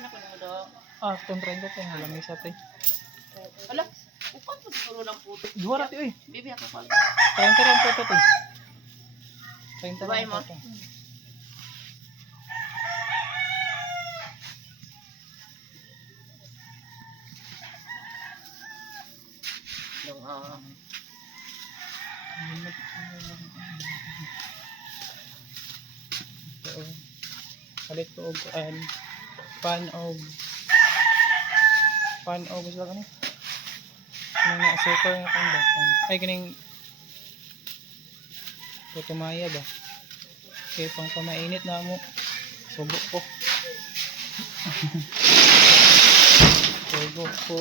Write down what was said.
na ko mo do. Ah, itong 30 tayo. Alam isa tayo. Ala, upan po siguro ng puto. Duha na tayo eh. Bibi ako pag. 30 lang po tayo. 30 Sabay lang mo. po tayo. Yung Palit ko og pan og sila kani. Kanang na super nga kanda. Ay kining putumaya ba? Okay, pang pamainit na mo. Subok ko. Subok ko.